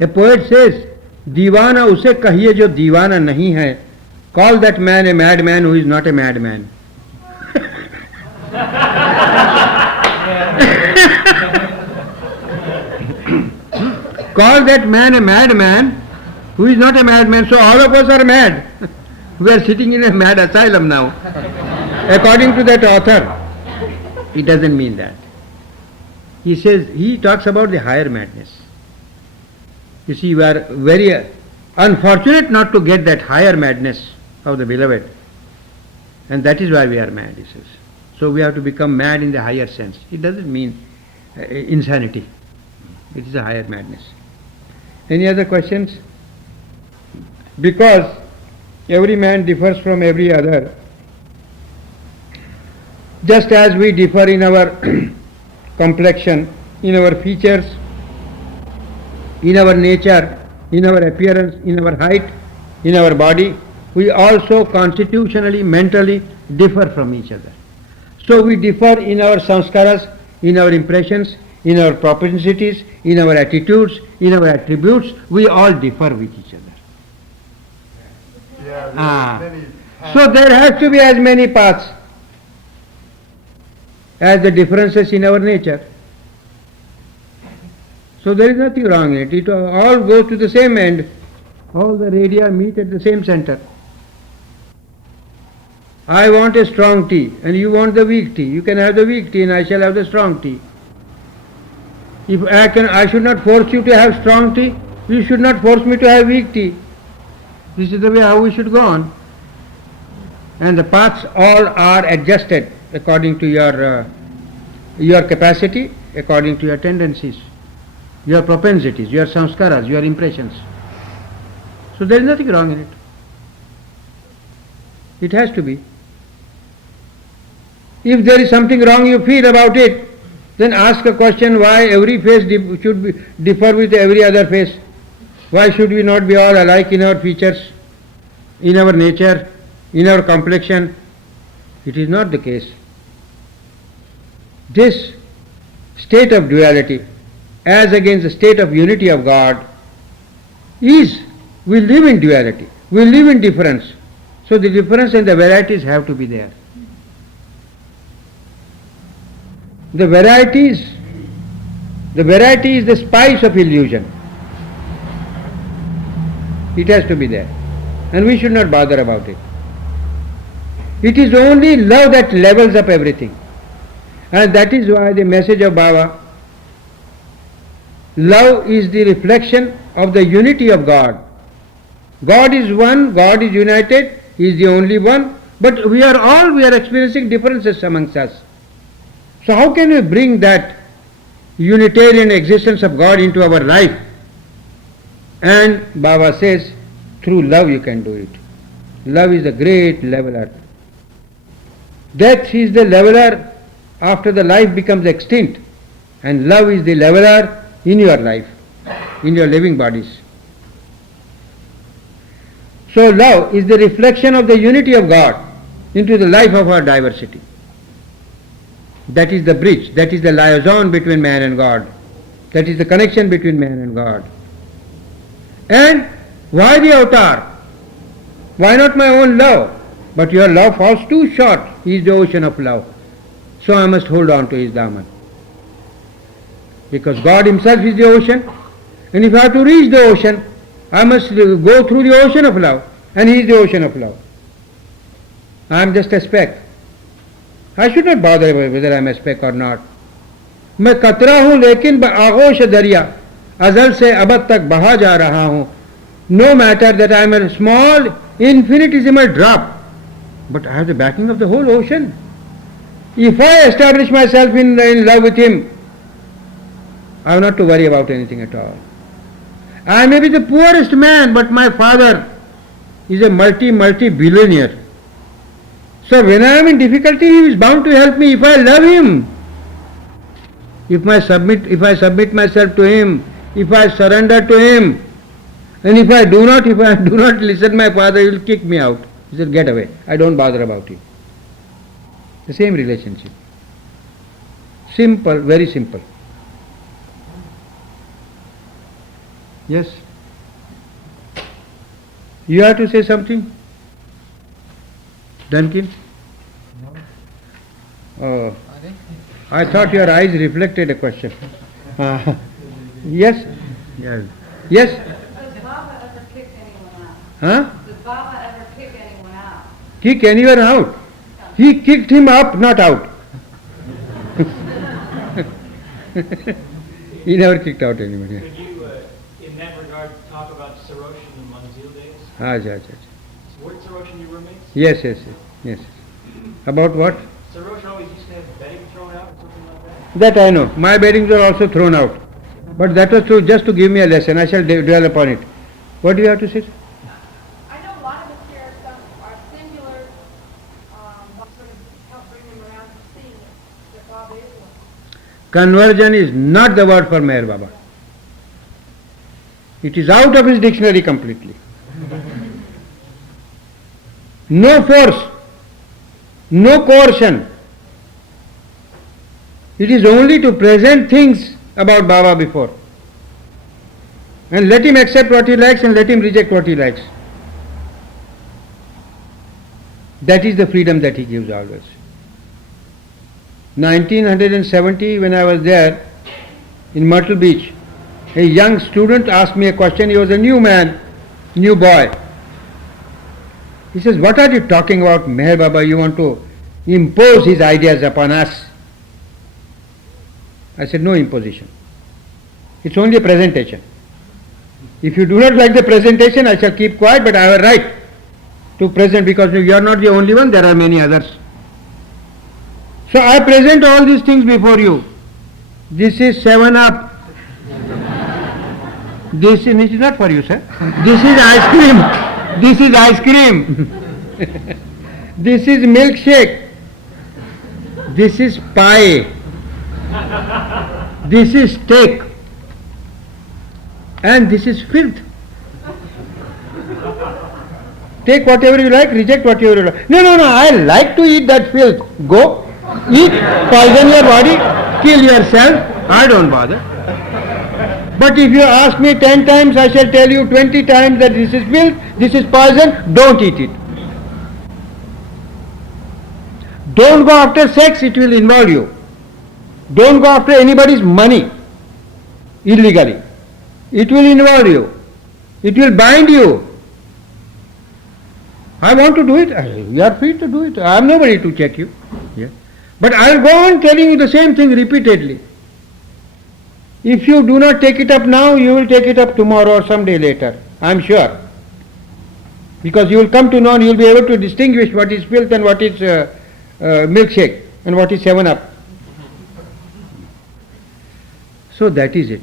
A poet says, दीवाना उसे कहिए जो दीवाना नहीं है. Call that man a madman who is not a madman. Call that man a madman who is not a madman. So all of us are mad. We are sitting in a mad asylum now. According to that author, it doesn't mean that. He says, he talks about the higher madness. You see, we are very unfortunate not to get that higher madness of the beloved. And that is why we are mad, he says. So we have to become mad in the higher sense. It doesn't mean insanity. It is a higher madness. Any other questions? Because every man differs from every other, just as we differ in our complexion, in our features, in our nature, in our appearance, in our height, in our body, we also constitutionally, mentally differ from each other. So we differ in our samskaras, in our impressions, in our propensities, in our attitudes, in our attributes. We all differ with each other. So there has to be as many paths as the differences in our nature. So there is nothing wrong in it. It all goes to the same end. All the radii meet at the same center. I want a strong tea and you want the weak tea. You can have the weak tea and I shall have the strong tea. If I should not force you to have strong tea. You should not force me to have weak tea. This is the way how we should go on. And the paths all are adjusted according to your capacity, according to your tendencies, your propensities, your samskaras, your impressions. So there is nothing wrong in it. It has to be. If there is something wrong you feel about it, then ask a question why every face should differ with every other face. Why should we not be all alike in our features, in our nature, in our complexion? It is not the case. This state of duality, as against the state of unity of God, is, we live in duality, we live in difference. So the difference and the varieties have to be there. The variety is the spice of illusion. It has to be there. And we should not bother about it. It is only love that levels up everything. And that is why the message of Baba, love is the reflection of the unity of God. God is one, God is united, He is the only one, but we are experiencing differences amongst us. So how can we bring that Unitarian existence of God into our life? And Baba says, through love you can do it. Love is the great leveler. Death is the leveler after the life becomes extinct, and love is the leveler in your life, in your living bodies. So love is the reflection of the unity of God into the life of our diversity. That is the bridge, that is the liaison between man and God. That is the connection between man and God. And why the avatar? Why not my own love? But your love falls too short. He is the ocean of love. So I must hold on to his daman. Because God himself is the ocean. And if I have to reach the ocean, I must go through the ocean of love. And he is the ocean of love. I am just a speck. I should not bother whether I am a speck or not. मैं कतरा हूँ लेकिन आगोश दरिया अजल से अबद तक बहा जा रहा हूँ. No matter that I am a small infinitesimal drop, but I have the backing of the whole ocean. If I establish myself in love with him, I have not to worry about anything at all. I may be the poorest man, but my father is a multi-billionaire. So when I am in difficulty, he is bound to help me if I love him. If I submit myself to him, if I surrender to him, and if I do not listen, my father will kick me out. He said, get away. I don't bother about you. The same relationship. Simple, very simple. Yes. You have to say something? Duncan? Oh, I thought your eyes reflected a question. Yes? Yes. Yes? Does Baba ever kick anyone out? Huh? Does Baba ever kick anyone out? Kick anyone out? He kicked him up, not out. He never kicked out anybody. Could you, in that regard, talk about Saroshan and Manzil days? Acha. Weren't Saroshan your roommates? Yes. About what? Saroshan always used to have bedding thrown out or something like that? That I know. My beddings were also thrown out. But that was just to give me a lesson. I shall dwell upon it. What do you have to say? I know a lot of the care stuff are singular, sort of help bring them around to seeing that Baba is one. Conversion is not the word for Meher Baba. It is out of his dictionary completely. No force, no coercion. It is only to present things about Baba before. And let him accept what he likes and let him reject what he likes. That is the freedom that he gives always. 1970, when I was there in Myrtle Beach, a young student asked me a question. He was a new man, new boy. He says, "What are you talking about, Meher Baba? You want to impose his ideas upon us?" I said, "No imposition. It's only a presentation. If you do not like the presentation, I shall keep quiet, but I have a right to present, because you are not the only one, there are many others. So I present all these things before you. This is 7-Up. This is not for you, sir. This is ice cream. This is ice cream. This is milkshake. This is pie. This is steak. And this is filth. Take whatever you like, reject whatever you like. No, I like to eat that filth. Go, eat, poison your body, kill yourself. I don't bother. But if you ask me 10 times, I shall tell you 20 times that this is filth, this is poison, don't eat it. Don't go after sex, it will involve you. Don't go after anybody's money illegally. It will involve you. It will bind you. I want to do it. You are free to do it. I am nobody to check you. Yeah. But I will go on telling you the same thing repeatedly. If you do not take it up now, you will take it up tomorrow or some day later. I am sure. Because you will come to know and you will be able to distinguish what is filth and what is milkshake and what is 7-Up. So that is it.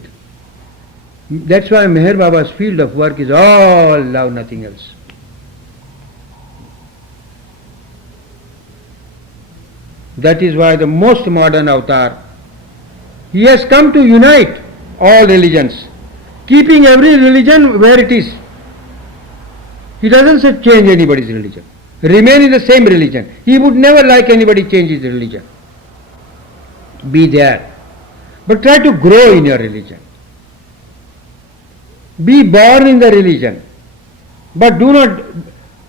That's why Meher Baba's field of work is all love, nothing else. That is why the most modern avatar, he has come to unite all religions, keeping every religion where it is. He doesn't say change anybody's religion. Remain in the same religion. He would never like anybody change his religion. Be there. But try to grow in your religion. Be born in the religion. But do not,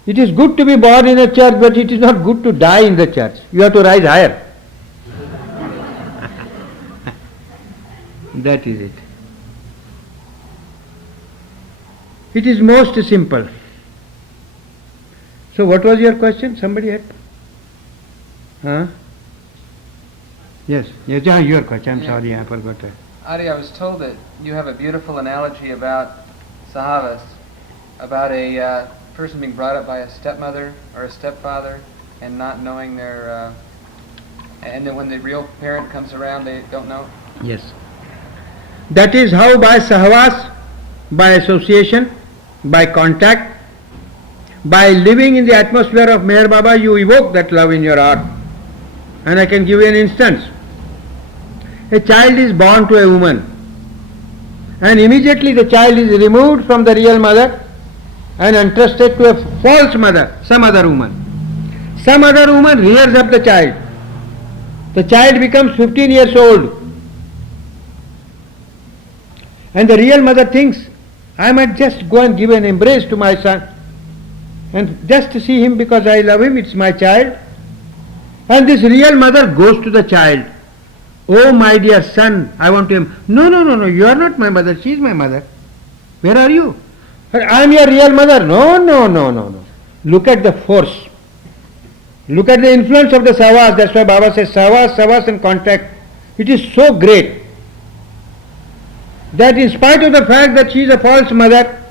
it is good to be born in a church, but it is not good to die in the church. You have to rise higher. That is it. It is most simple. So what was your question? Somebody had? Huh? Yes, your question. I'm sorry, I forgot. Adi, I was told that you have a beautiful analogy about sahavas, about a person being brought up by a stepmother or a stepfather and not knowing their, and then when the real parent comes around, they don't know. Yes. That is how by sahvas, by association, by contact, by living in the atmosphere of Meher Baba, you evoke that love in your heart. And I can give you an instance. A child is born to a woman, and immediately the child is removed from the real mother and entrusted to a false mother, some other woman. Some other woman rears up the child. The child becomes 15 years old. And the real mother thinks I might just go and give an embrace to my son and just to see him because I love him, it's my child. And this real mother goes to the child. Oh my dear son, I want him. No, you are not my mother, she is my mother. Where are you? I am your real mother. No. Look at the force. Look at the influence of the savas. That's why Baba says savas and contact. It is so great that in spite of the fact that she is a false mother,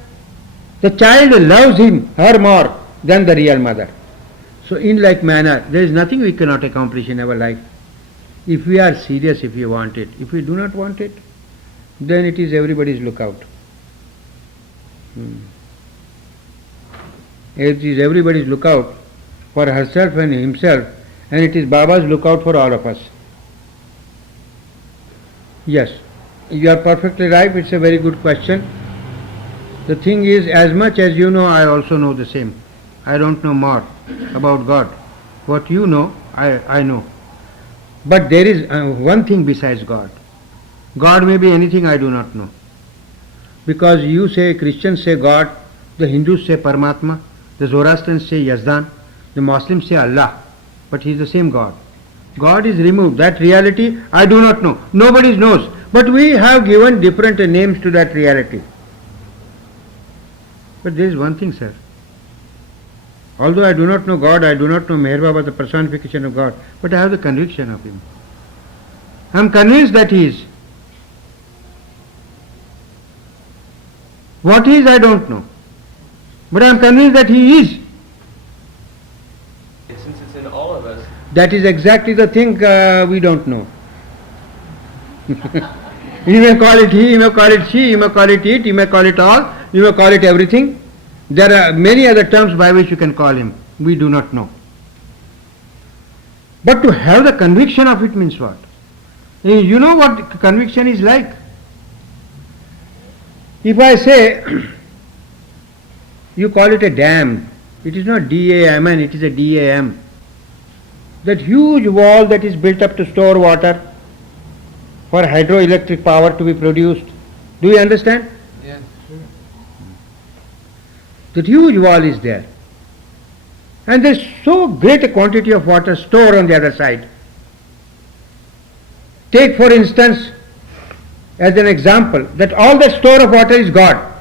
the child loves her more than the real mother. So in like manner, there is nothing we cannot accomplish in our life. If we are serious, if we want it. If we do not want it, then it is everybody's lookout. It is everybody's lookout for herself and himself, and it is Baba's lookout for all of us. Yes, you are perfectly right, it's a very good question. The thing is, as much as you know, I also know the same. I don't know more about God. What you know, I know. But there is one thing besides God. God may be anything I do not know. Because you say, Christians say God, the Hindus say Paramatma, the Zoroastrians say Yazdan, the Muslims say Allah, but He is the same God. God is removed. That reality I do not know. Nobody knows. But we have given different names to that reality. But there is one thing, sir. Although I do not know God, I do not know Meher Baba, the personification of God, but I have the conviction of Him. I am convinced that He is. What He is, I don't know. But I am convinced that He is. Since it's in all of us. That is exactly the thing we don't know. You may call it he, you may call it she, you may call it it, you may call it all, you may call it everything. There are many other terms by which you can call Him. We do not know. But to have the conviction of it means what? You know what conviction is like? If I say, you call it a dam, it is not D-A-M-N, it is a D-A-M. That huge wall that is built up to store water for hydroelectric power to be produced. Do you understand? Yes. That huge wall is there. And there is so great a quantity of water stored on the other side. Take for instance, as an example, that all that store of water is God.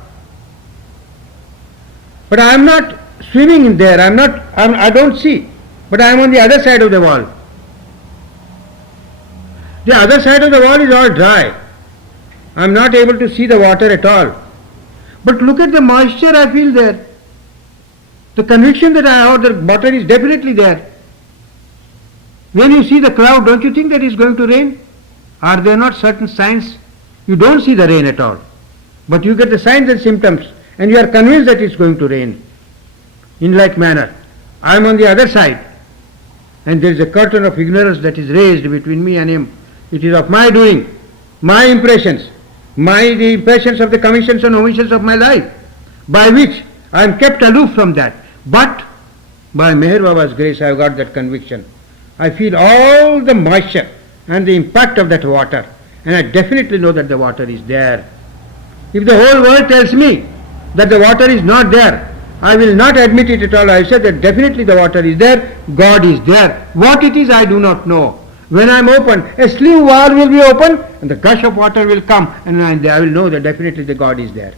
But I am not swimming in there, I don't see. But I am on the other side of the wall. The other side of the wall is all dry. I am not able to see the water at all. But look at the moisture I feel there. The conviction that I have, the water is definitely there. When you see the cloud, don't you think that it is going to rain? Are there not certain signs? You don't see the rain at all. But you get the signs and symptoms, and you are convinced that it is going to rain. In like manner, I am on the other side, and there is a curtain of ignorance that is raised between me and Him. It is of my doing, my impressions, the impressions of the commissions and omissions of my life, by which I am kept aloof from that. But by Meher Baba's grace I have got that conviction. I feel all the moisture and the impact of that water, and I definitely know that the water is there. If the whole world tells me that the water is not there, I will not admit it at all. I say that definitely the water is there, God is there. What it is I do not know. When I am open, a slew wall will be open and the gush of water will come, and I will know that definitely the God is there.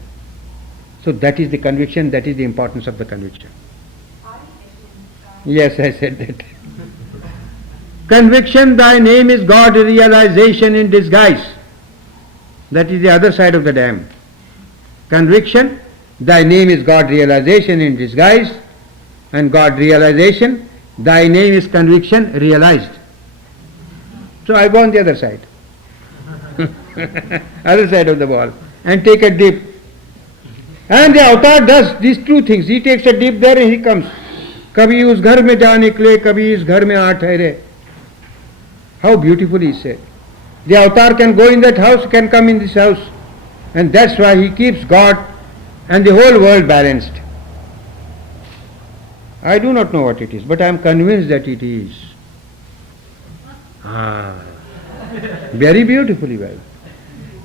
So that is the conviction, that is the importance of the conviction. Yes, I said that. Conviction, thy name is God, realization in disguise. That is the other side of the dam. Conviction, thy name is God, realization in disguise, and God realization, thy name is conviction realized. So I go on the other side. Other side of the wall, and take a dip. And the avatar does these two things. He takes a dip there and he comes. Kabhi us ghar mein ja nikle, kabhi is ghar mein aa thehre. How beautifully he said. The avatar can go in that house, can come in this house. And that's why he keeps God and the whole world balanced. I do not know what it is, but I am convinced that it is. Very beautifully well.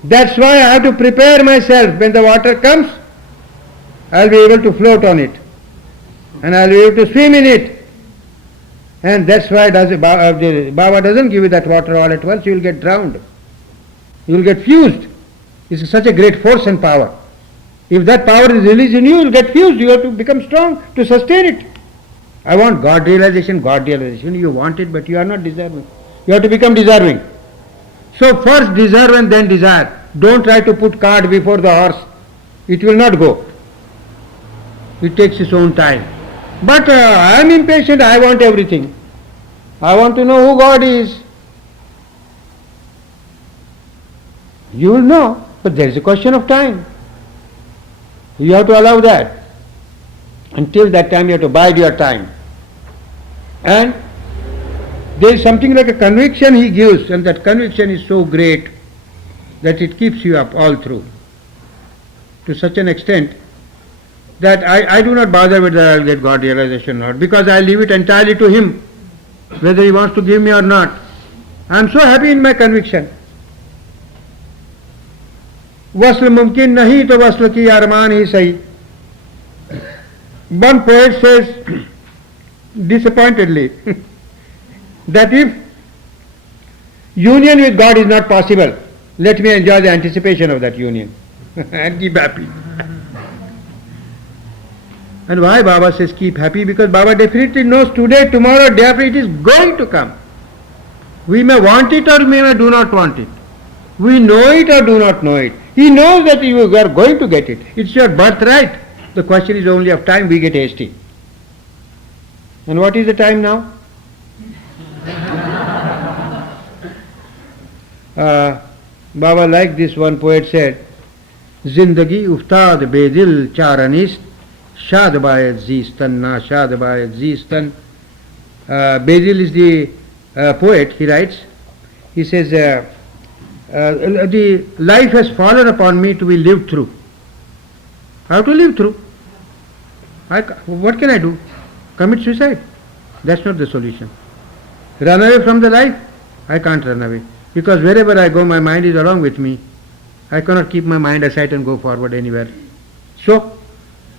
That's why I have to prepare myself. When the water comes, I'll be able to float on it. And I'll be able to swim in it. And that's why Baba doesn't give you that water all at once, you will get drowned. You will get fused. It's such a great force and power. If that power is released in you will get fused. You have to become strong to sustain it. I want God realization, God realization. You want it, but you are not deserving. You have to become deserving. So first deserve and then desire. Don't try to put cart before the horse. It will not go. It takes its own time. But I am impatient, I want everything. I want to know who God is. You will know, but there is a question of time. You have to allow that. Until that time you have to bide your time. And there is something like a conviction he gives, and that conviction is so great that it keeps you up all through. To such an extent that I do not bother whether I will get God realization or not, because I leave it entirely to him, whether he wants to give me or not. I am so happy in my conviction. वस्ल मुमकिन नहीं तो वस्ल की अरमान ही सही. One poet says disappointedly that if union with God is not possible, let me enjoy the anticipation of that union and keep happy. And why Baba says keep happy? Because Baba definitely knows today, tomorrow, day after, it is going to come. We may want it or we may do not want it. We know it or do not know it. He knows that you are going to get it. It's your birthright. The question is only of time. We get hasty. And what is the time now? Baba, like this one poet said, Zindagi uftad bedil charanist, shad bayad zistan na shad bayad zistan. Bedil is the poet, he writes. He says, the life has fallen upon me to be lived through. I have to live through. What can I do? Commit suicide? That's not the solution. Run away from the life? I can't run away. Because wherever I go, my mind is along with me. I cannot keep my mind aside and go forward anywhere. So,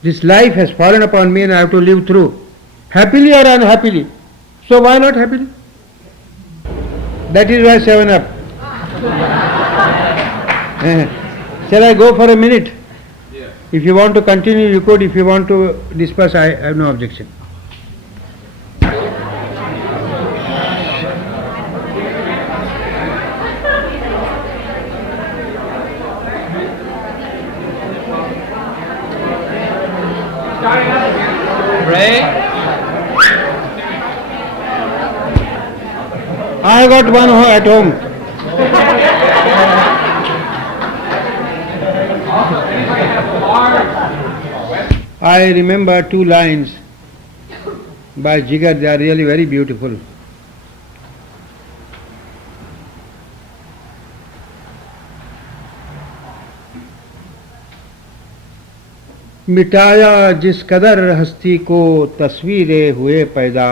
this life has fallen upon me and I have to live through. Happily or unhappily. So why not happily? That is why 7-Up. Shall I go for a minute? Yes. If you want to continue, you could. If you want to disperse, I have no objection. Ray? I got one at home. I remember two lines by Jigar, they are really very beautiful. मिटाया जिस कदर हस्ती को तस्वीरें हुए पैदा,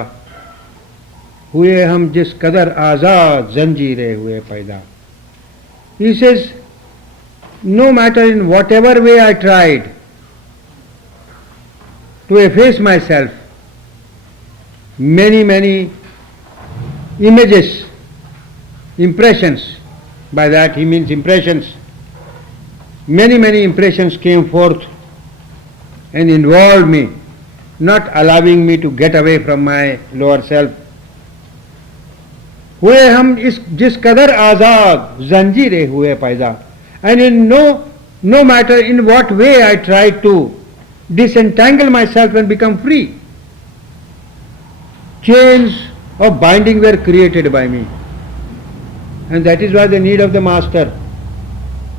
हुए हम जिस कदर आज़ाद जंजीरें हुए पैदा. He says, no matter in whatever way I tried to efface myself, many images, impressions, by that he means impressions, many impressions came forth and involved me, not allowing me to get away from my lower self. हुए हम इस जिस कदर आज़ाद जंजीरें हुए पैदा. And in no matter in what way I tried to disentangle myself and become free, chains of binding were created by me. And that is why the need of the Master.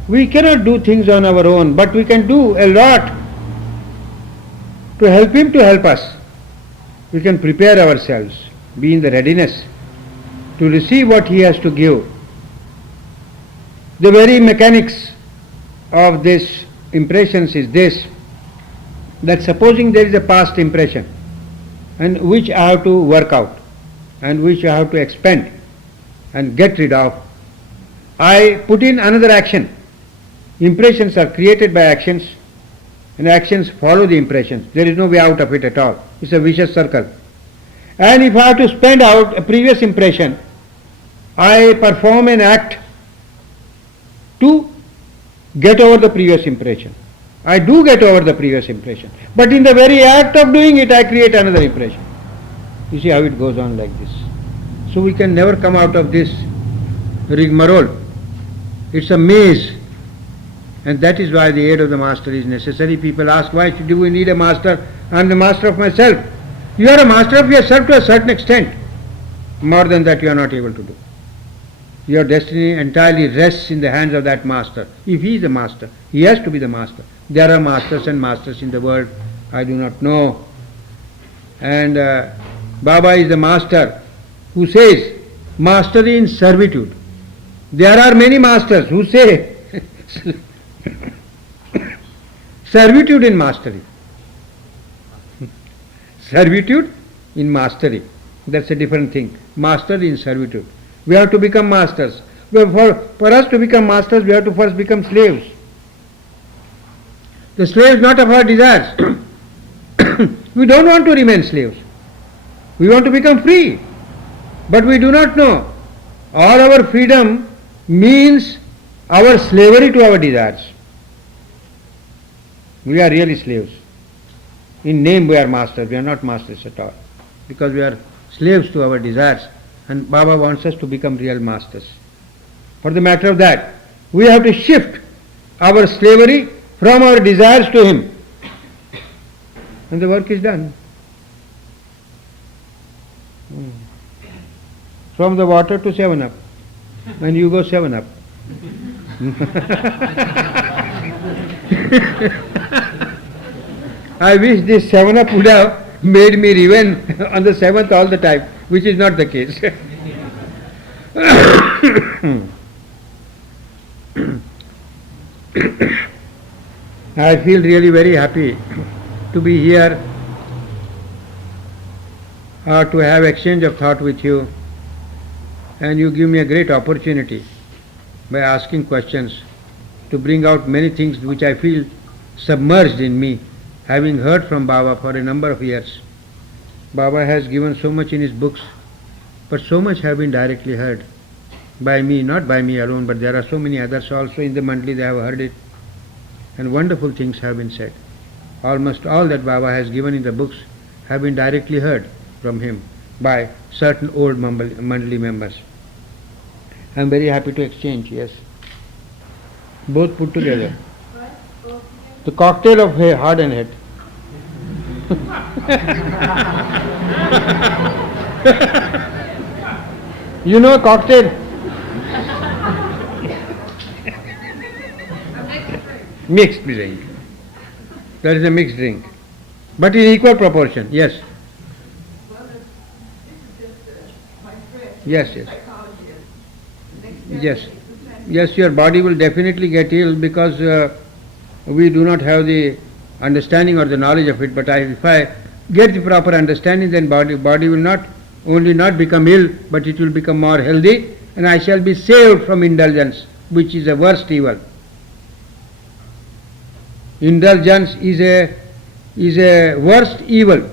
We cannot do things on our own, but we can do a lot to help him to help us. We can prepare ourselves, be in the readiness to receive what he has to give. The very mechanics of this impressions is this, that supposing there is a past impression and which I have to work out and which I have to expend and get rid of, I put in another action. Impressions are created by actions and actions follow the impressions. There is no way out of it at all. It's a vicious circle. And if I have to spend out a previous impression, I perform an act to get over the previous impression. I do get over the previous impression. But in the very act of doing it, I create another impression. You see how it goes on like this. So we can never come out of this rigmarole. It's a maze. And that is why the aid of the master is necessary. People ask, why do we need a master? I am the master of myself. You are a master of yourself to a certain extent. More than that you are not able to do. Your destiny entirely rests in the hands of that master. If he is the master, he has to be the master. There are masters and masters in the world. I do not know. And Baba is the master who says, mastery in servitude. There are many masters who say, servitude in mastery. Servitude in mastery. That's a different thing. Master in servitude. We have to become masters. For us to become masters, we have to first become slaves. The slaves not of our desires. We don't want to remain slaves. We want to become free. But we do not know. All our freedom means our slavery to our desires. We are really slaves. In name we are masters. We are not masters at all. Because we are slaves to our desires. And Baba wants us to become real masters. For the matter of that, we have to shift our slavery from our desires to him. And the work is done. From the water to 7-Up. And you go 7-Up. I wish this 7-Up would have made me revenge on the 7th all the time, which is not the case. I feel really very happy to be here, to have exchange of thought with you, and you give me a great opportunity by asking questions to bring out many things which I feel submerged in me, having heard from Baba for a number of years. Baba has given so much in his books, but so much have been directly heard by me, not by me alone, but there are so many others also in the Mandali, they have heard it, and wonderful things have been said. Almost all that Baba has given in the books have been directly heard from him by certain old Mandali members. I am very happy to exchange, yes. Both put together. The cocktail of heart and head. You know cocktail? Mixed drink. That is a mixed drink. But in equal proportion, yes. Yes, yes. Yes. Yes, your body will definitely get ill because we do not have the understanding or the knowledge of it. But if I get the proper understanding, then body will not only not become ill, but it will become more healthy, and I shall be saved from indulgence, which is a worst evil. Indulgence is a worst evil.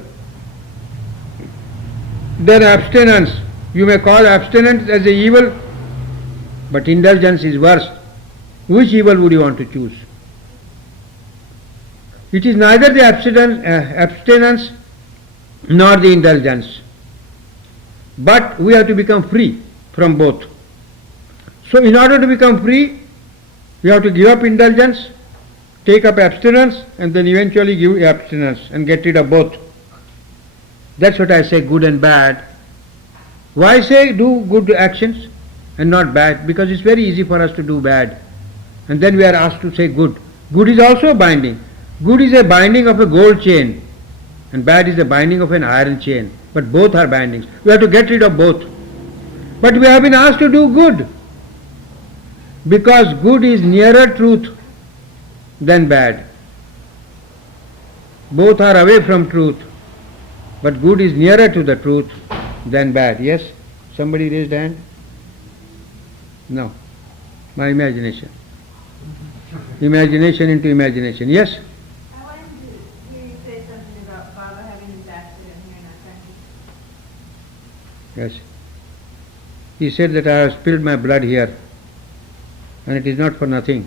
Then abstinence, you may call abstinence as a evil, but indulgence is worse. Which evil would you want to choose? It is neither the abstinence nor the indulgence, but we have to become free from both. So in order to become free, we have to give up indulgence, take up abstinence, and then eventually give abstinence and get rid of both. That's what I say, good and bad. Why say do good actions and not bad? Because it's very easy for us to do bad, and then we are asked to say good. Good is also a binding. Good is a binding of a gold chain, and bad is a binding of an iron chain. But both are bindings. We have to get rid of both. But we have been asked to do good, because good is nearer truth than bad. Both are away from truth, but good is nearer to the truth than bad. Yes? Somebody raised hand? No. My imagination. Imagination into imagination. Yes? I wanted Yes. He said that I have spilled my blood here, and it is not for nothing.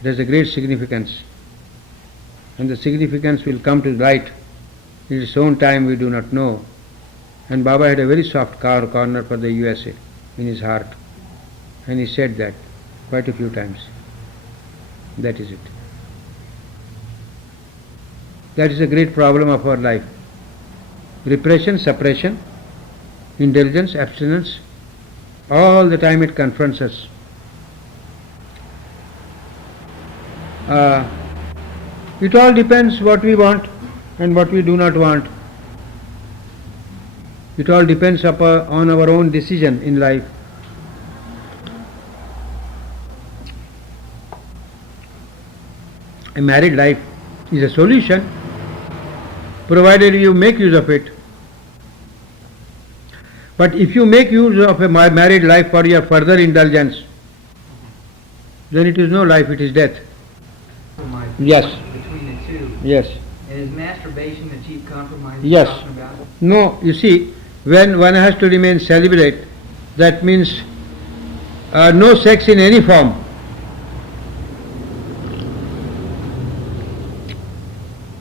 It has a great significance, and the significance will come to light in its own time, we do not know. And Baba had a very soft corner for the USA in his heart, and he said that quite a few times. That is it. That is a great problem of our life. Repression, suppression, indulgence, abstinence, all the time it confronts us. It all depends what we want and what we do not want. It all depends on our own decision in life. A married life is a solution, provided you make use of it. But if you make use of a married life for your further indulgence, then it is no life, it is death. Compromise Yes. between the two. Yes. And is masturbation the chief compromise Yes. you're talking about? No, you see, when one has to remain celibate, that means no sex in any form.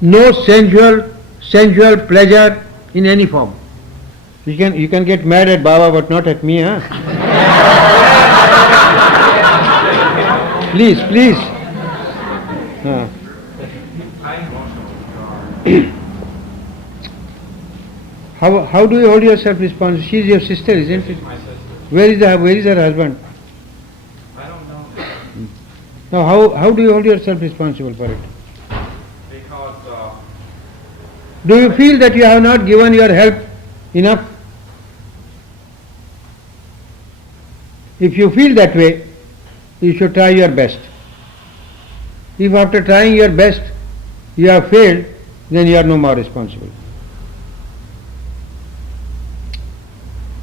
No sensual pleasure in any form. You can get mad at Baba, but not at me, huh? Please. How do you hold yourself responsible? She is your sister, isn't it? My sister. Where is her husband? I don't know. Now, how do you hold yourself responsible for it? Because Do you feel that you have not given your help enough? If you feel that way, you should try your best. If after trying your best you have failed, then you are no more responsible.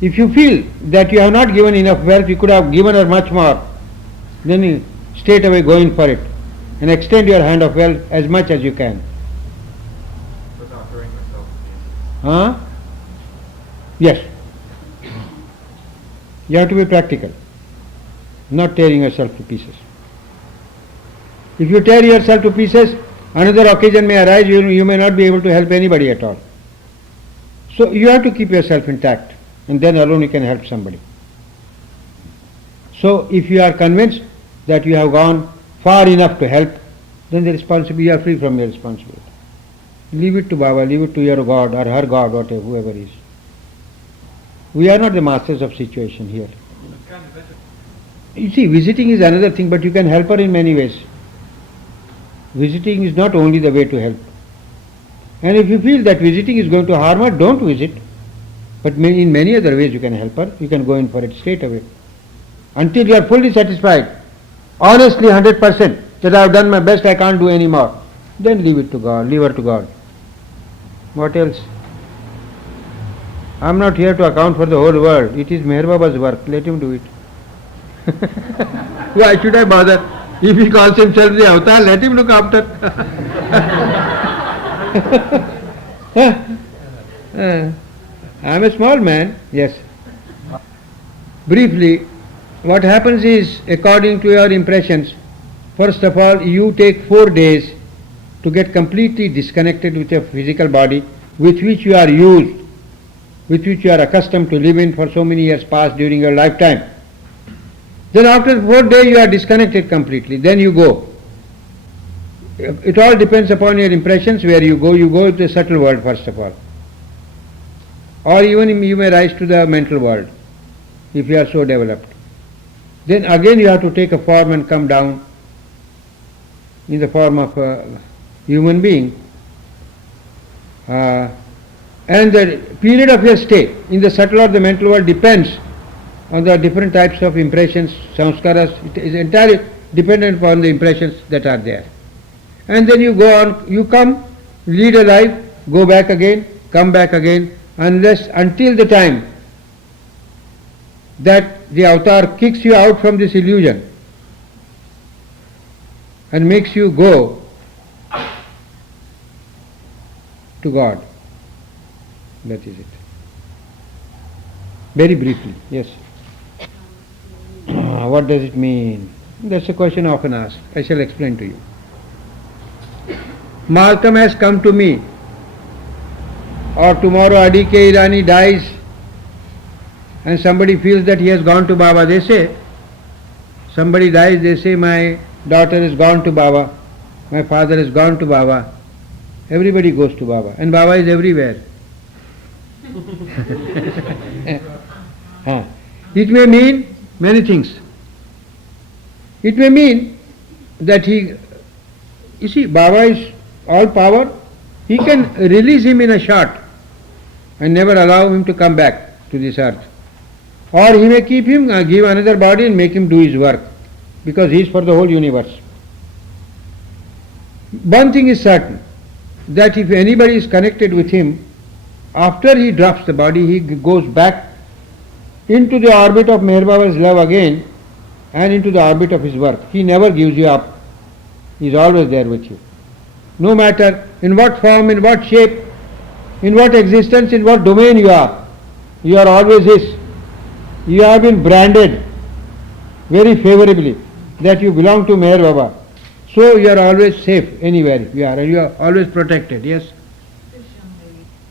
If you feel that you have not given enough wealth, you could have given her much more, then you straight away go in for it and extend your hand of wealth as much as you can. without hurting myself. Huh? Yes. You have to be practical, not tearing yourself to pieces. If you tear yourself to pieces, another occasion may arise, you may not be able to help anybody at all. So you have to keep yourself intact, and then alone you can help somebody. So if you are convinced that you have gone far enough to help, then you are free from your responsibility. Leave it to Baba, leave it to your God or her God, whatever, whoever is. We are not the masters of situation here. It's kind of difficult. You see, visiting is another thing, but you can help her in many ways. Visiting is not only the way to help. And if you feel that visiting is going to harm her, don't visit. But in many other ways you can help her. You can go in for it straight away. Until you are fully satisfied, honestly 100%, that I have done my best, I can't do any more. Then leave it to God, leave her to God. What else? I am not here to account for the whole world. It is Meher Baba's work. Let him do it. Why should I bother? If he calls himself the avatar, let him look after. I am a small man, yes. Briefly, what happens is, according to your impressions, first of all, you take 4 days to get completely disconnected with your physical body, with which you are used, with which you are accustomed to live in for so many years past during your lifetime. Then after 4 days you are disconnected completely, then you go. It all depends upon your impressions where you go to the subtle world first of all. Or even you may rise to the mental world, if you are so developed. Then again you have to take a form and come down in the form of a human being. And the period of your stay in the subtle or the mental world depends on the different types of impressions, samskaras. It is entirely dependent upon the impressions that are there. And then you go on, you come, lead a life, go back again, come back again, until the time that the avatar kicks you out from this illusion and makes you go to God. That is it. Very briefly, yes. What does it mean? That's a question often asked. I shall explain to you. Malcolm has come to me, or tomorrow Adi K. Irani dies and somebody feels that he has gone to Baba. They say, somebody dies, they say, my daughter has gone to Baba, my father has gone to Baba. Everybody goes to Baba, and Baba is everywhere. It may mean many things. It may mean that you see, Baba is all power. He can release him in a shot and never allow him to come back to this earth. Or he may keep him, give another body and make him do his work, because he is for the whole universe. One thing is certain, that if anybody is connected with him, after he drops the body, he goes back into the orbit of Meher Baba's love again and into the orbit of his work. He never gives you up. He is always there with you. No matter in what form, in what shape, in what existence, in what domain you are always his. You have been branded very favorably that you belong to Meher Baba. So you are always safe anywhere you are, and you are always protected, yes?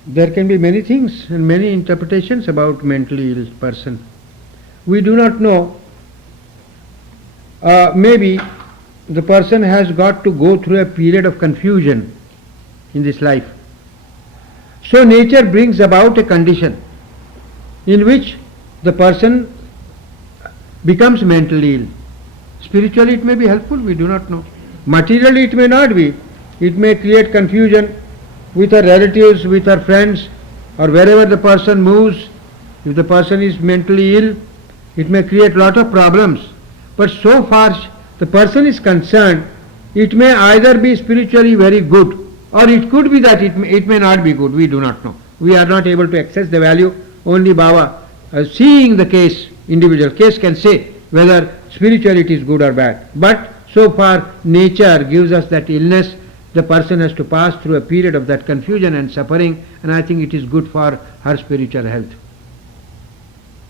There can be many things and many interpretations about mentally ill person. We do not know. Maybe the person has got to go through a period of confusion in this life. So nature brings about a condition in which the person becomes mentally ill. Spiritually it may be helpful, we do not know. Materially it may not be. It may create confusion with her relatives, with her friends, or wherever the person moves. If the person is mentally ill, it may create a lot of problems. But so far the person is concerned, it may either be spiritually very good, or it could be that it may not be good. We do not know. We are not able to access the value. Only Baba, seeing the case, individual case, can say whether spiritually it is good or bad. But so far nature gives us that illness. The person has to pass through a period of that confusion and suffering, and I think it is good for her spiritual health.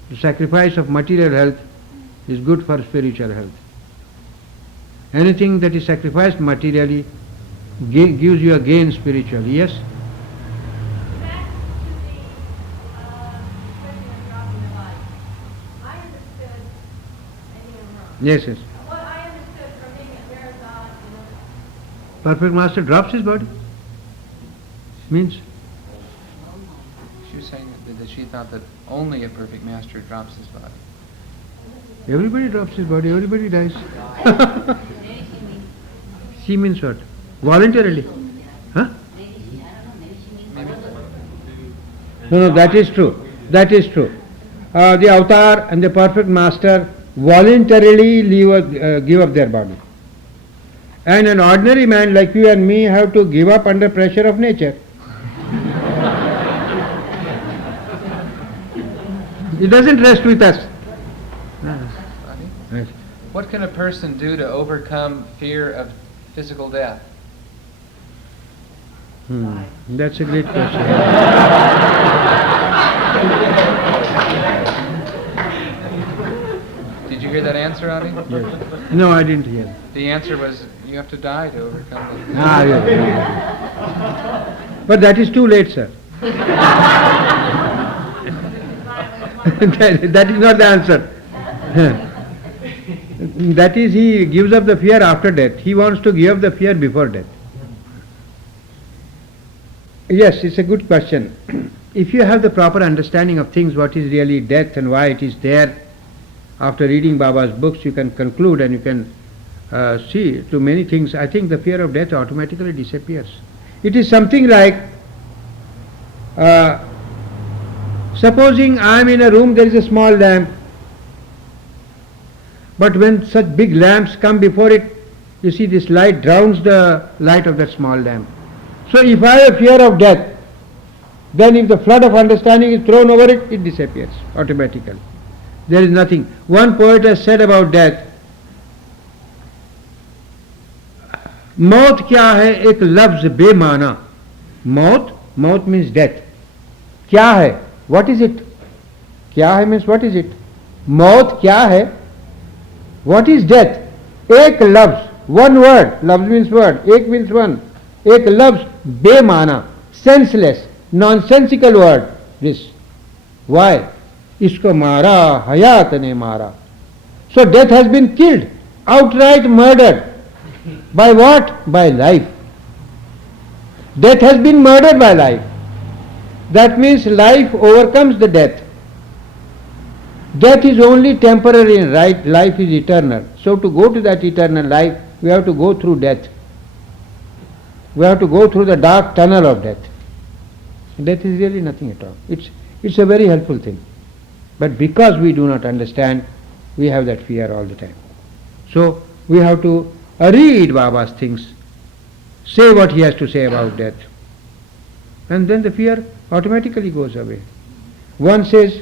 The sacrifice of material health is good for spiritual health. Anything that is sacrificed materially gives you a gain spiritually, yes? Back to the dropping the body. I understood, maybe I'm wrong. Yes, yes. What I understood from being at Marathon, Perfect master drops his body. Means She was saying that she thought that only a perfect master drops his body. everybody drops his body, everybody dies. She means what? Voluntarily. Huh? No, that is true. That is true. The avatar and the perfect master voluntarily give up their body. And an ordinary man like you and me have to give up under pressure of nature. It doesn't rest with us. Yes. What can a person do to overcome fear of physical death? That's a great question. Did you hear that answer, Adi? Yes. No, I didn't hear. The answer was you have to die to overcome it. Yes. But that is too late, sir. that is not the answer. That is, he gives up the fear after death. He wants to give up the fear before death. Yes, it's a good question. If you have the proper understanding of things, what is really death and why it is there, after reading Baba's books you can conclude and you can see to many things. I think the fear of death automatically disappears. It is something like, supposing I am in a room, there is a small lamp, but when such big lamps come before it, you see this light drowns the light of that small lamp. So if I have fear of death, then if the flood of understanding is thrown over it, it disappears automatically. There is nothing. One poet has said about death, मौत क्या है एक लफ्ज बेमाना. मौत means death. क्या है? What is it? क्या है means what is it? मौत क्या है? What is death? एक लफ्ज, one word, लफ्ज means word, एक means one, एक लफ्ज बेमाना, senseless, nonsensical word, this. Why? इसको मारा, हयात ने मारा. So death has been killed, outright murdered. By what? By life. Death has been murdered by life. That means life overcomes the death. Death is only temporary and right, life is eternal. So to go to that eternal life, we have to go through death. We have to go through the dark tunnel of death. Death is really nothing at all. It's a very helpful thing. But because we do not understand, we have that fear all the time. So we have to read Baba's things, say what he has to say about death. And then the fear automatically goes away. One says,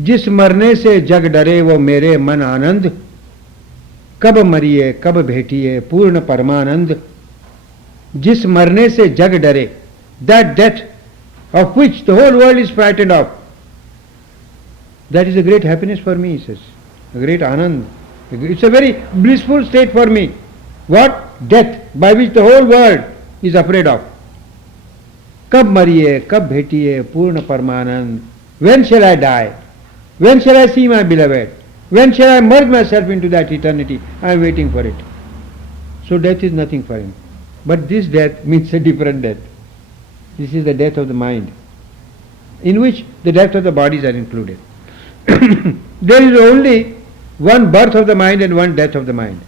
जिस मरने से जग डरे वो मेरे मन आनंद, कब मरिए कब भेटिए पूर्ण परमानंद. जिस मरने से जग डरे, that death of which the whole world is frightened of, that is a great happiness for me, he says, a great anand. It's a very blissful state for me. What? Death, by which the whole world is afraid of. कब मरिए कब भेटिए पूर्ण परमानंद. When shall I die? When shall I see my beloved? When shall I merge myself into that eternity? I am waiting for it. So death is nothing for him. But this death means a different death. This is the death of the mind, in which the death of the bodies are included. There is only one birth of the mind and one death of the mind.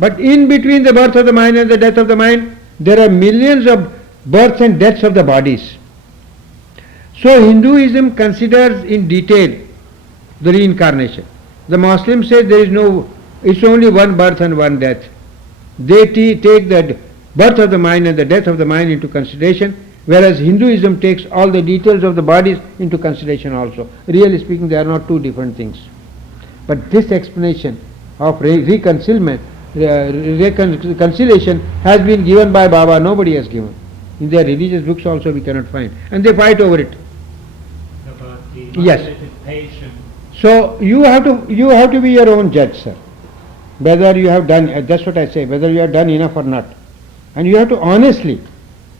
But in between the birth of the mind and the death of the mind, there are millions of births and deaths of the bodies. So Hinduism considers in detail the reincarnation. The Muslims say there is no, it's only one birth and one death. They take the birth of the mind and the death of the mind into consideration, whereas Hinduism takes all the details of the bodies into consideration also. Really speaking, they are not two different things. But this explanation of reconciliation has been given by Baba, nobody has given. In their religious books also we cannot find. And they fight over it. About the Yes. meditation. So you have to be your own judge, sir. Whether you have done, that's what I say, whether you have done enough or not. And you have to honestly,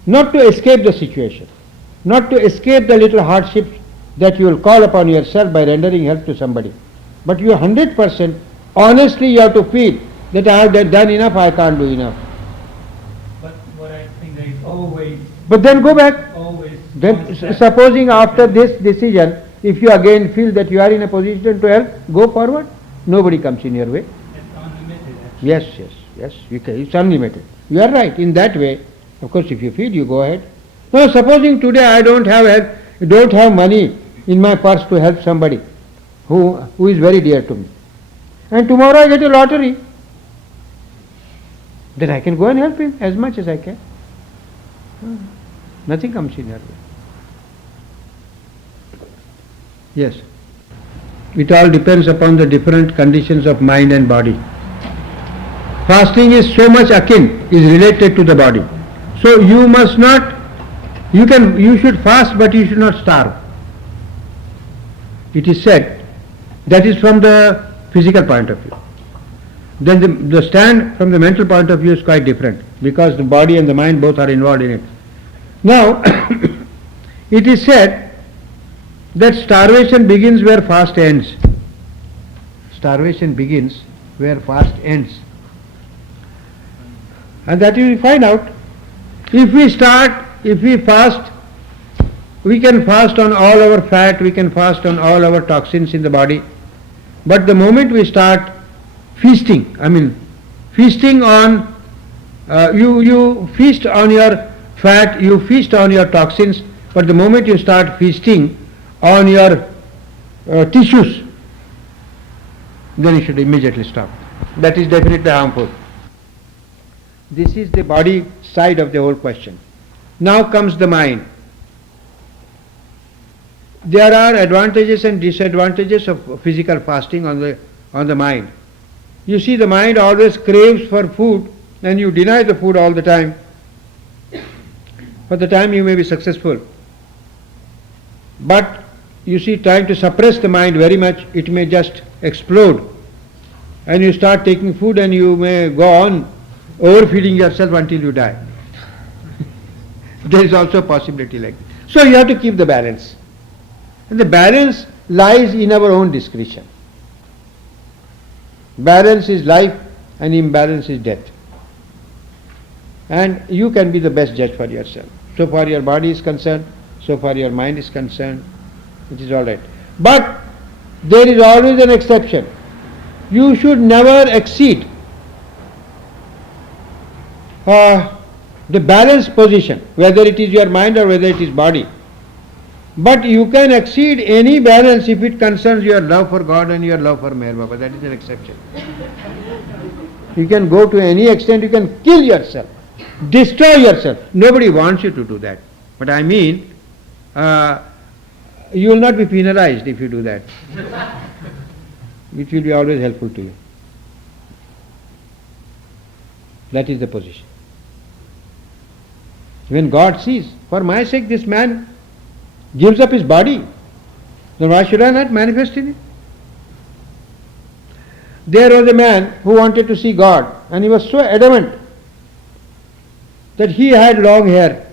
not to escape the situation, not to escape the little hardships that you will call upon yourself by rendering help to somebody. But you 100% honestly you have to feel that I have done enough, I can't do enough. But what I think they always, But then go back. always. Then one step supposing after this decision, if you again feel that you are in a position to help, go forward. Nobody comes in your way. It's unlimited. Actually. Yes, it's unlimited. You are right in that way. Of course, if you feel, you go ahead. Now, supposing today I don't have money in my purse to help somebody who is very dear to me, and tomorrow I get a lottery, then I can go and help him as much as I can. Nothing comes in your way. Yes. It all depends upon the different conditions of mind and body. Fasting is so much akin, is related to the body. So you must not, you should fast, but you should not starve. It is said, that is from the physical point of view. Then the stand from the mental point of view is quite different, because the body and the mind both are involved in it. Now, it is said that starvation begins where fast ends. Starvation begins where fast ends. And that you will find out. If we fast, we can fast on all our fat, we can fast on all our toxins in the body. But the moment we start feasting on, you feast on your fat, you feast on your toxins, but the moment you start feasting on your tissues, then you should immediately stop. That is definitely harmful. This is the body side of the whole question. Now comes the mind. There are advantages and disadvantages of physical fasting on the mind. You see, the mind always craves for food, and you deny the food all the time. For the time you may be successful. But you see, trying to suppress the mind very much, it may just explode. And you start taking food and you may go on overfeeding yourself until you die. There is also a possibility like that. So you have to keep the balance. And the balance lies in our own discretion. Balance is life and imbalance is death. And you can be the best judge for yourself. So far your body is concerned, so far your mind is concerned, it is all right. But there is always an exception. You should never exceed the balanced position, whether it is your mind or whether it is body. But you can exceed any balance if it concerns your love for God and your love for Meher Baba. That is an exception. You can go to any extent, you can kill yourself, destroy yourself. Nobody wants you to do that. But I mean, you will not be penalized if you do that. It will be always helpful to you. That is the position. When God sees, for my sake this man gives up his body, then why should I not manifest in it? There was a man who wanted to see God, and he was so adamant that he had long hair,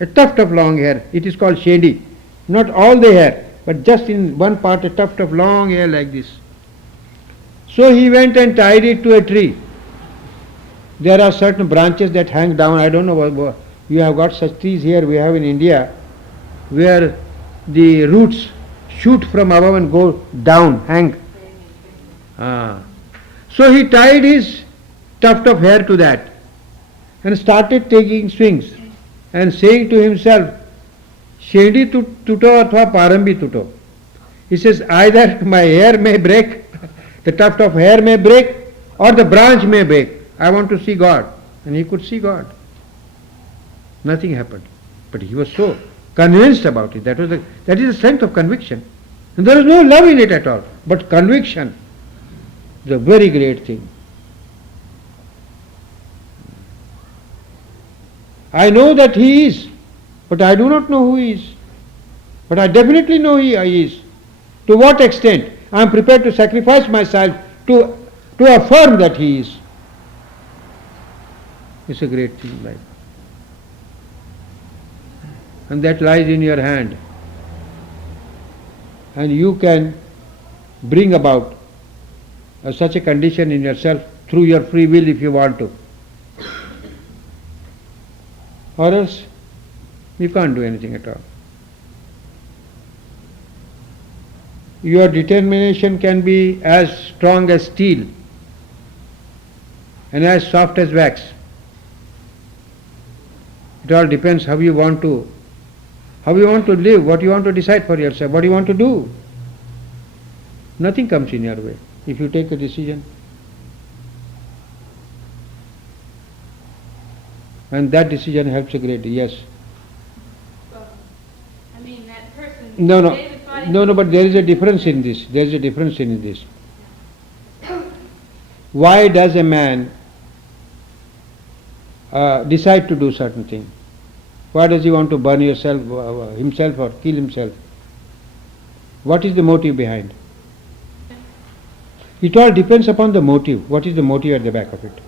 a tuft of long hair. It is called shady. Not all the hair, but just in one part a tuft of long hair like this. So he went and tied it to a tree. There are certain branches that hang down. I don't know what you have got such trees here. We have in India where the roots shoot from above and go down, hang. So he tied his tuft of hair to that and started taking swings and saying to himself, Shedi tuto athva parambi tuto. He says, either my hair may break, the tuft of hair may break, or the branch may break. I want to see God. And he could see God. Nothing happened. But he was so convinced about it. That is the strength of conviction. And there is no love in it at all. But conviction is a very great thing. I know that he is, but I do not know who he is. But I definitely know he is. To what extent I am prepared to sacrifice myself to affirm that he is. It's a great thing in life. And that lies in your hand. And you can bring about such a condition in yourself through your free will if you want to. Or else you can't do anything at all. Your determination can be as strong as steel and as soft as wax. It all depends how you want to live, what you want to decide for yourself, what you want to do. Nothing comes in your way if you take a decision. And that decision helps a great deal. Yes. I mean, that person. No, but there is a difference in this. There is a difference in this. Why does a man decide to do certain thing? Why does he want to burn himself or kill himself? What is the motive behind? It all depends upon the motive. What is the motive at the back of it?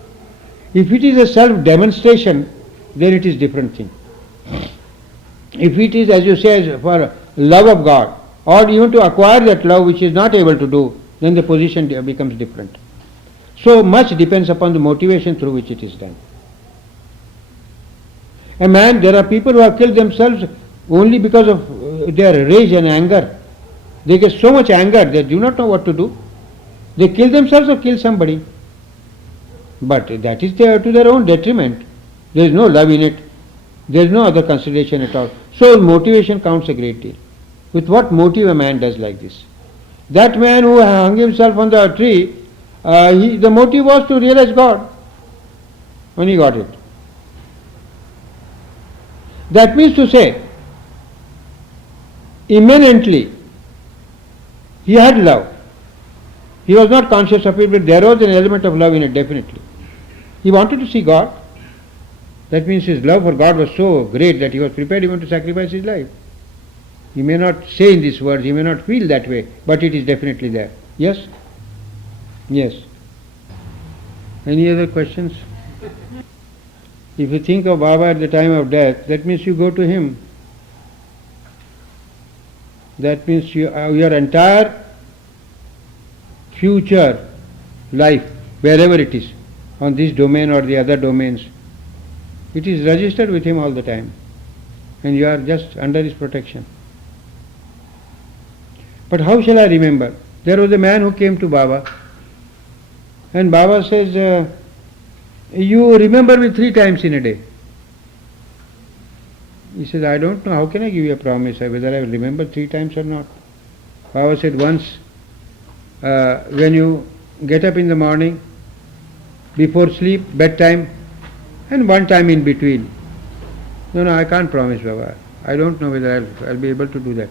If it is a self-demonstration, then it is different thing. If it is, as you say, for love of God, or even to acquire that love which is not able to do, then the position becomes different. So much depends upon the motivation through which it is done. A man, there are people who have killed themselves only because of their rage and anger. They get so much anger they do not know what to do. They kill themselves or kill somebody. But that is to their own detriment. There is no love in it. There is no other consideration at all. So motivation counts a great deal. With what motive a man does like this? That man who hung himself on the tree, the motive was to realize God when he got it. That means to say, immanently, he had love. He was not conscious of it, but there was an element of love in it, definitely. He wanted to see God. That means his love for God was so great that he was prepared even to sacrifice his life. He may not say in these words, he may not feel that way, but it is definitely there. Yes? Yes. Any other questions? If you think of Baba at the time of death, that means you go to him. That means your entire future life, wherever it is, on this domain or the other domains, it is registered with him all the time. And you are just under his protection. But how shall I remember? There was a man who came to Baba, and Baba says, you remember me 3 times in a day. He says, I don't know, how can I give you a promise whether I will remember 3 times or not? Baba said, once when you get up in the morning, before sleep, bedtime, and 1 time in between. No, I can't promise, Baba. I don't know whether I'll be able to do that.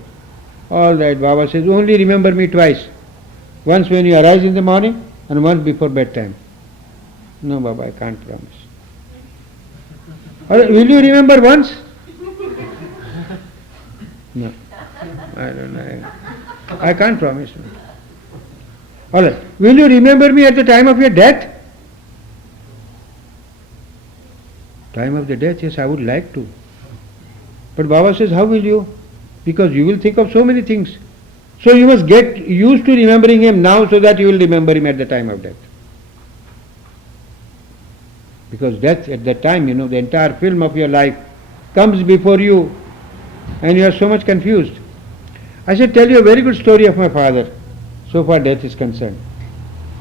All right, Baba says, only remember me twice. Once when you arise in the morning and once before bedtime. No, Baba, I can't promise. Will you remember once? No, I don't know. I can't promise. All right, will you remember me at the time of your death? Time of the death, yes, I would like to. But Baba says, how will you? Because you will think of so many things. So you must get used to remembering him now so that you will remember him at the time of death. Because death at that time, the entire film of your life comes before you and you are so much confused. I shall tell you a very good story of my father, so far death is concerned.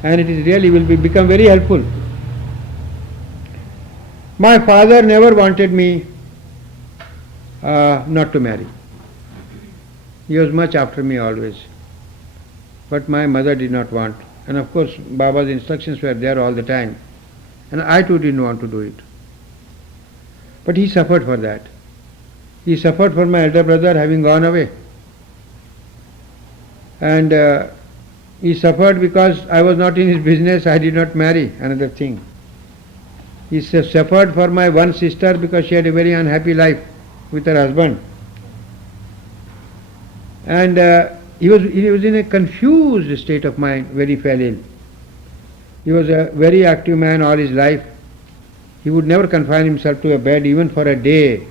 And it is really will become very helpful. My father never wanted me not to marry. He was much after me always. But my mother did not want. And of course, Baba's instructions were there all the time. And I too didn't want to do it. But he suffered for that. He suffered for my elder brother having gone away. And he suffered because I was not in his business, I did not marry, another thing. He suffered for my one sister because she had a very unhappy life with her husband. And he was in a confused state of mind when he fell ill. He was a very active man all his life. He would never confine himself to a bed even for a day.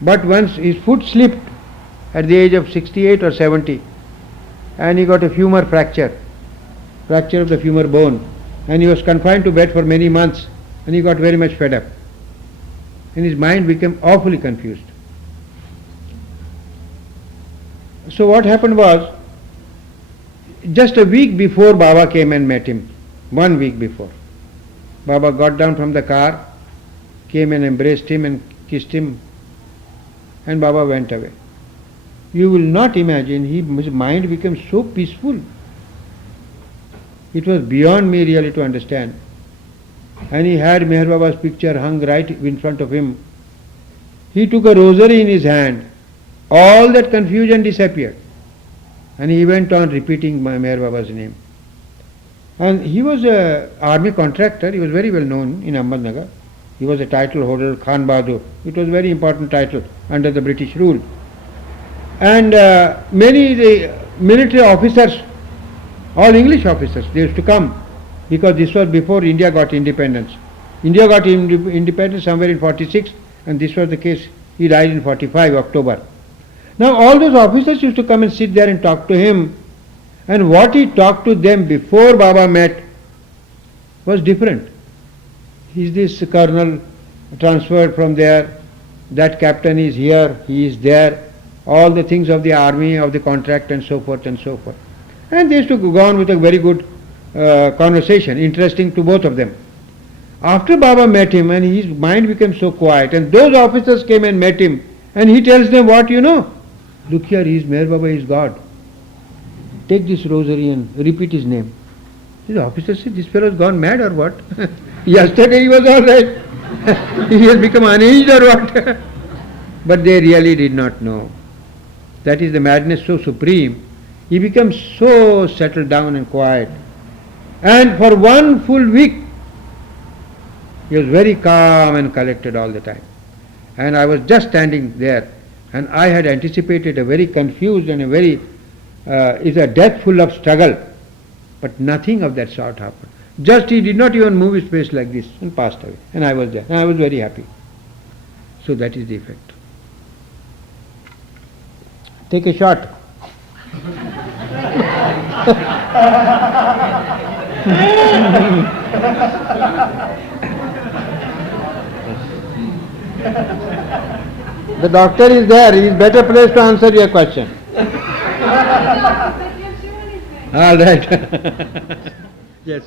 But once his foot slipped at the age of 68 or 70 and he got a femur fracture of the femur bone, and he was confined to bed for many months, and he got very much fed up. And his mind became awfully confused. So what happened was, just a week before Baba came and met him, 1 week before, Baba got down from the car, came and embraced him and kissed him, and Baba went away. You will not imagine, his mind became so peaceful. It was beyond me really to understand. And he had Meher Baba's picture hung right in front of him. He took a rosary in his hand. All that confusion disappeared. And he went on repeating Meher Baba's name. And he was an army contractor. He was very well known in Ahmednagar. He was a title holder, Khan Bahadur. It was a very important title under the British rule. And many the military officers, all English officers, they used to come because this was before India got independence. India got independence somewhere in 46, and this was the case. He died in 45 October. Now all those officers used to come and sit there and talk to him, and what he talked to them before Baba met was different. Is this colonel transferred from there? That captain is here, he is there. All the things of the army, of the contract, and so forth and so forth. And they used to go on with a very good conversation, interesting to both of them. After Baba met him, and his mind became so quiet, and those officers came and met him, and he tells them, what you know? Look here, Meher Baba is God. Take this rosary and repeat his name. The officer said, this fellow has gone mad or what? Yesterday he was all right. He has become unhinged or what? But they really did not know. That is the madness so supreme. He becomes so settled down and quiet. And for 1 full week, he was very calm and collected all the time. And I was just standing there And I had anticipated a very confused and a very, is a death full of struggle. But nothing of that sort happened. Just he did not even move his face like this and passed away. And I was there. And I was very happy. So that is the effect. Take a shot. The doctor is there. He is better placed to answer your question. No, they can't do anything. All right. Yes.